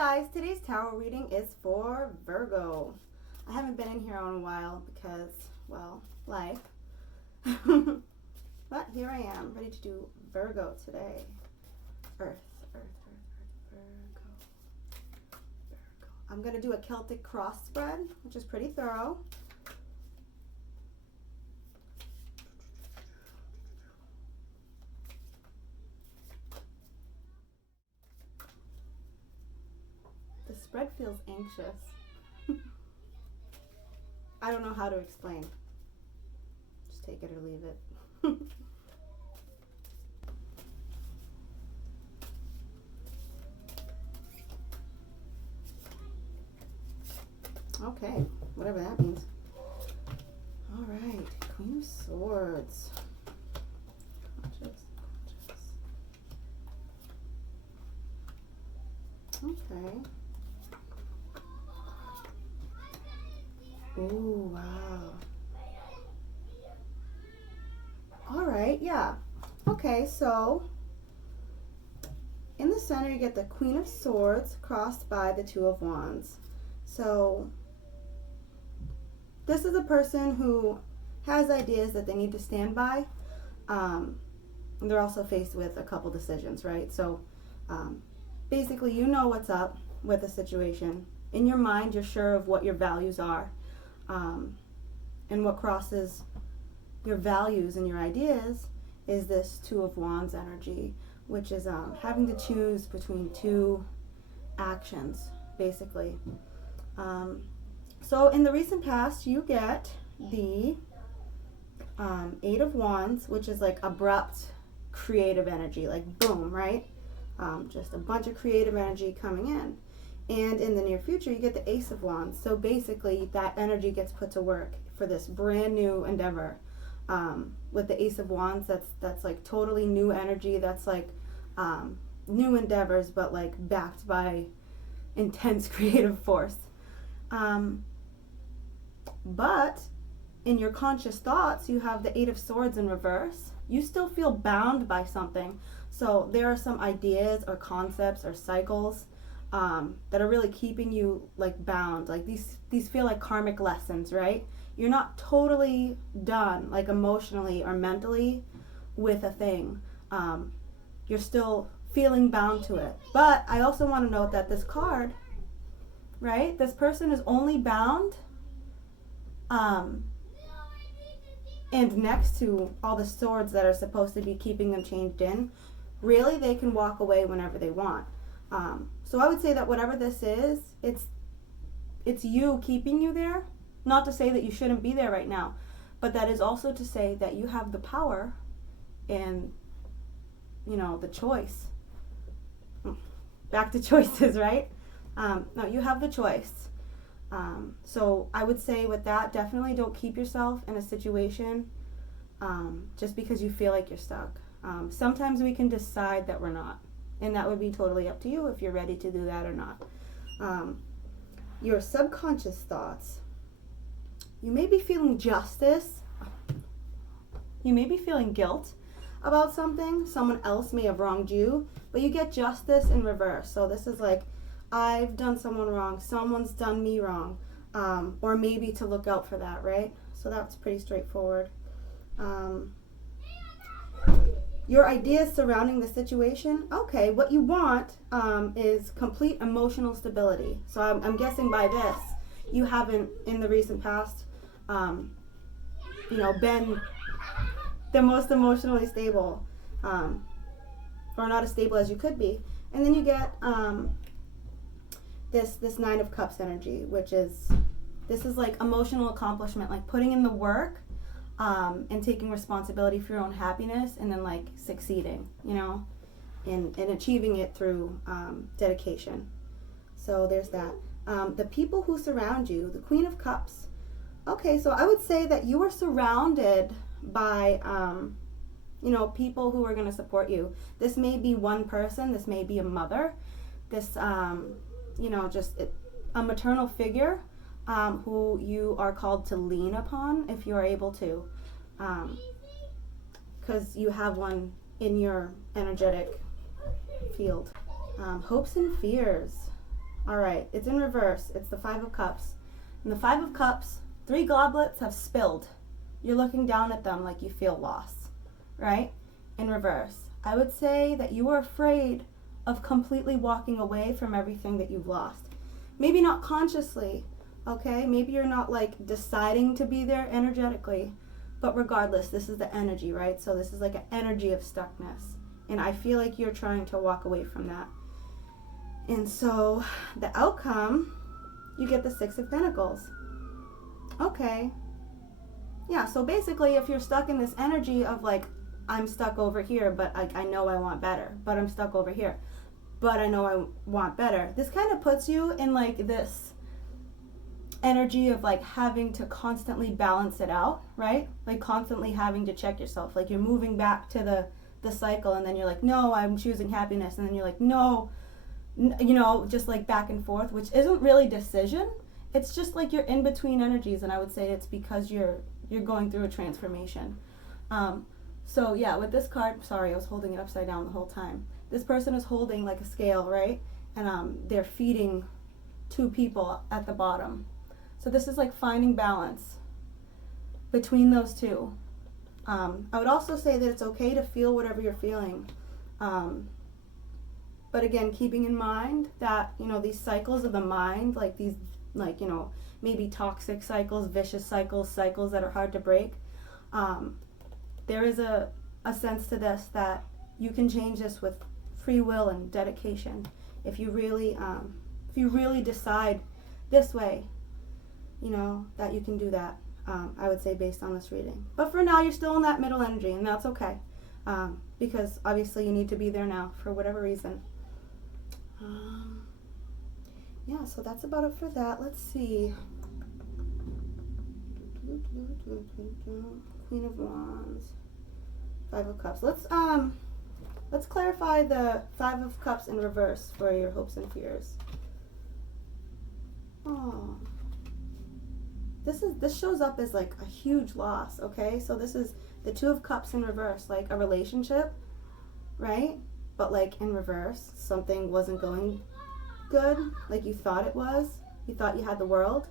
guys, today's tarot reading is for Virgo. I haven't been in here in a while because, well, life. But here I am, ready to do Virgo today. Virgo. I'm going to do a Celtic cross spread, which is pretty thorough. The spread feels anxious. I don't know how to explain. Just take it or leave it. Okay, whatever that means. All right, Queen of Swords. Gorgeous. Okay. Oh, wow. All right, yeah. Okay, so in the center you get the Queen of Swords crossed by the Two of Wands. So this is a person who has ideas that they need to stand by. And they're also faced with a couple decisions, right? So basically, you know what's up with the situation. In your mind, you're sure of what your values are. And what crosses your values and your ideas is this Two of Wands energy, which is having to choose between two actions, basically. So in the recent past, you get the Eight of Wands, which is like abrupt, creative energy, like boom, right? Just a bunch of creative energy coming in. And in the near future, you get the Ace of Wands. So basically, that energy gets put to work for this brand new endeavor. With the Ace of Wands, that's like totally new energy. That's like new endeavors, but like backed by intense creative force. But in your conscious thoughts, you have the Eight of Swords in reverse. You still feel bound by something. So there are some ideas or concepts or cycles that are really keeping you like bound. Like these feel like karmic lessons, right? You're not totally done, like emotionally or mentally, with a thing. You're still feeling bound to it. But I also want to note that this card, right? This person is only bound and next to all the swords that are supposed to be keeping them chained in, really they can walk away whenever they want. So I would say that whatever this is, it's you keeping you there. Not to say that you shouldn't be there right now, but that is also to say that you have the power and, you know, the choice. Back to choices, right? No, you have the choice. So I would say with that, definitely don't keep yourself in a situation just because you feel like you're stuck. Sometimes we can decide that we're not, and that would be totally up to you if you're ready to do that or not. Your subconscious thoughts. You may be feeling justice. You may be feeling guilt about something. Someone else may have wronged you, but you get justice in reverse. So this is like, I've done someone wrong, someone's done me wrong, or maybe to look out for that, right? So that's pretty straightforward. Your ideas surrounding the situation, okay, what you want is complete emotional stability. So I'm guessing by this, you haven't, in the recent past, been the most emotionally stable, or not as stable as you could be. And then you get this Nine of Cups energy, which is, this is like emotional accomplishment, like putting in the work and taking responsibility for your own happiness, and then like succeeding, you know, and achieving it through dedication. So there's that. The people who surround you, the Queen of Cups. Okay, so I would say that you are surrounded by people who are going to support you. This may be one person, this may be a mother, this a maternal figure who you are called to lean upon if you are able to, because you have one in your energetic field. Hopes and fears. All right, it's in reverse. It's the Five of Cups. And the Five of Cups, 3 goblets have spilled. You're looking down at them like you feel lost, right? In reverse. I would say that you are afraid of completely walking away from everything that you've lost. Maybe not consciously, okay? Maybe you're not like deciding to be there energetically, but regardless, this is the energy, right? So this is like an energy of stuckness. And I feel like you're trying to walk away from that. And so the outcome, you get the Six of Pentacles. Okay. Yeah, so basically if you're stuck in this energy of like, I'm stuck over here, but I know I want better, but I'm stuck over here, but I know I want better. This kind of puts you in like this energy of like having to constantly balance it out, right? Like constantly having to check yourself. Like you're moving back to the cycle, and then you're like, no, I'm choosing happiness. And then you're like, no, you know, just like back and forth, which isn't really decision. It's just like you're in between energies. And I would say it's because you're going through a transformation. So yeah, with this card, sorry, I was holding it upside down the whole time. This person is holding like a scale, right? And they're feeding 2 people at the bottom. So this is like finding balance between those 2. I would also say that it's okay to feel whatever you're feeling. But again, keeping in mind that, you know, these cycles of the mind, like these, like, you know, maybe toxic cycles, vicious cycles, cycles that are hard to break. There is a sense to this that you can change this with free will and dedication. If you really decide this way, you know, that you can do that. I would say based on this reading. But for now, you're still in that middle energy, and that's okay. Because obviously you need to be there now for whatever reason. Yeah, so that's about it for that. Let's see. Queen of Wands, Five of Cups. Let's clarify the Five of Cups in reverse for your hopes and fears. Oh. This shows up as like a huge loss, okay? So this is the Two of Cups in reverse, like a relationship, right? But like in reverse, something wasn't going good, like you thought it was. You thought you had the world,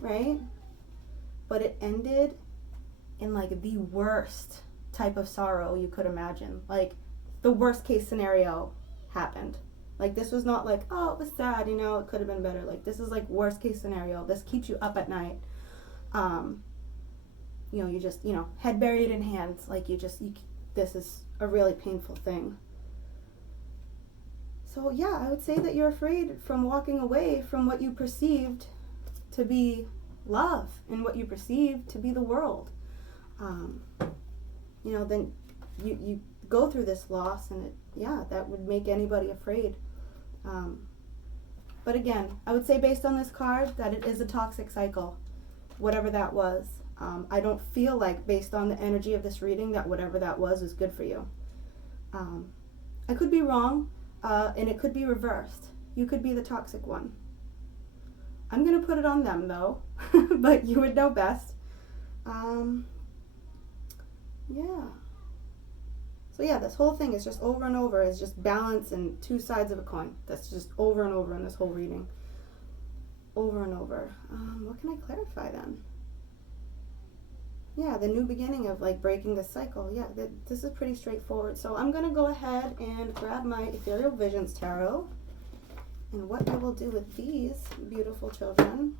right? But it ended in like the worst type of sorrow you could imagine. Like the worst case scenario happened. Like this was not like, oh, it was sad, you know, it could have been better. Like this is like worst case scenario. This keeps you up at night. You know, you just, you know, head buried in hands. Like this is a really painful thing. So yeah, I would say that you're afraid from walking away from what you perceived to be love and what you perceived to be the world. You know, then you go through this loss, and that would make anybody afraid. But again, I would say based on this card that it is a toxic cycle, whatever that was. I don't feel like, based on the energy of this reading, that whatever that was good for you. I could be wrong, and it could be reversed. You could be the toxic one. I'm going to put it on them, though, but you would know best. Yeah. So yeah, this whole thing is just over and over, is just balance and 2 sides of a coin. That's just over and over in this whole reading. Over and over. What can I clarify then? Yeah, the new beginning of like breaking the cycle. Yeah, this is pretty straightforward. So I'm going to go ahead and grab my Ethereal Visions Tarot. And what I will do with these beautiful children,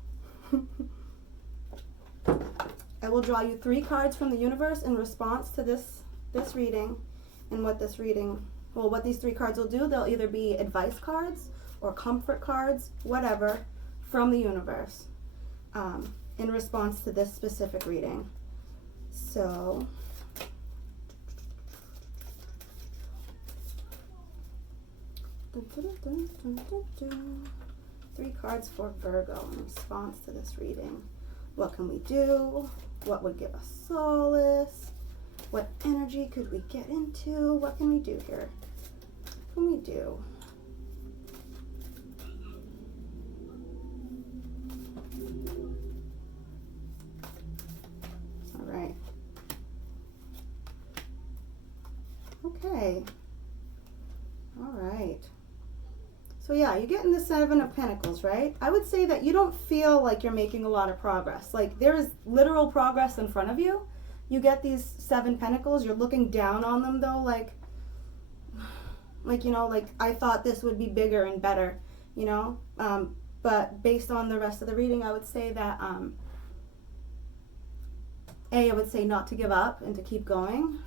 I will draw you 3 cards from the universe in response to this reading. And what these 3 cards will do, they'll either be advice cards or comfort cards, whatever, from the universe, in response to this specific reading. So, three cards for Virgo in response to this reading. What can we do? What would give us solace? What energy could we get into? What can we do here? What can we do? All right. Okay. All right. So yeah, you're getting the Seven of Pentacles, right? I would say that you don't feel like you're making a lot of progress. Like there is literal progress in front of you. You get these 7 Pentacles, you're looking down on them though, like you know, like I thought this would be bigger and better, you know? But based on the rest of the reading, I would say that, I would say not to give up and to keep going.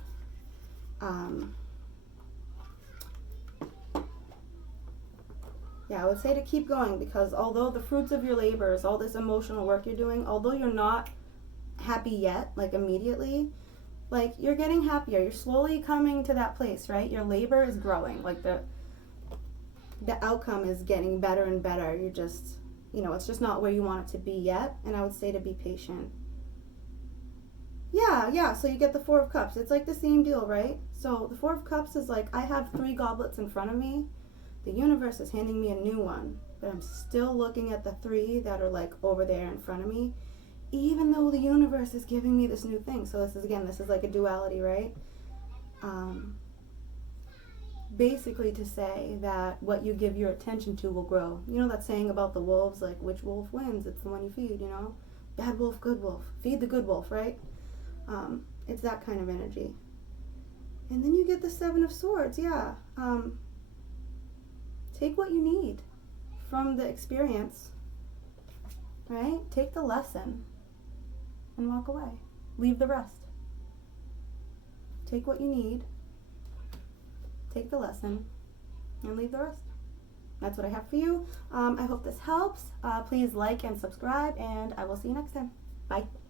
Yeah, I would say to keep going, because although the fruits of your labor is all this emotional work you're doing, although you're not happy yet, like immediately, like you're getting happier. You're slowly coming to that place, right? Your labor is growing. Like the outcome is getting better and better. You're just, you know, it's just not where you want it to be yet. And I would say to be patient. Yeah, so you get the Four of Cups. It's like the same deal, right? So the Four of Cups is like, I have 3 goblets in front of me. The universe is handing me a new one, but I'm still looking at the 3 that are like over there in front of me, even though the universe is giving me this new thing. So this is like a duality, right? Basically to say that what you give your attention to will grow. You know that saying about the wolves, like which wolf wins? It's the one you feed, you know? Bad wolf, good wolf. Feed the good wolf, right? It's that kind of energy. And then you get the 7 of Swords, yeah. Take what you need from the experience, right? Take the lesson and walk away. Leave the rest. Take what you need, take the lesson, and leave the rest. That's what I have for you. I hope this helps. Please like and subscribe, and I will see you next time. Bye.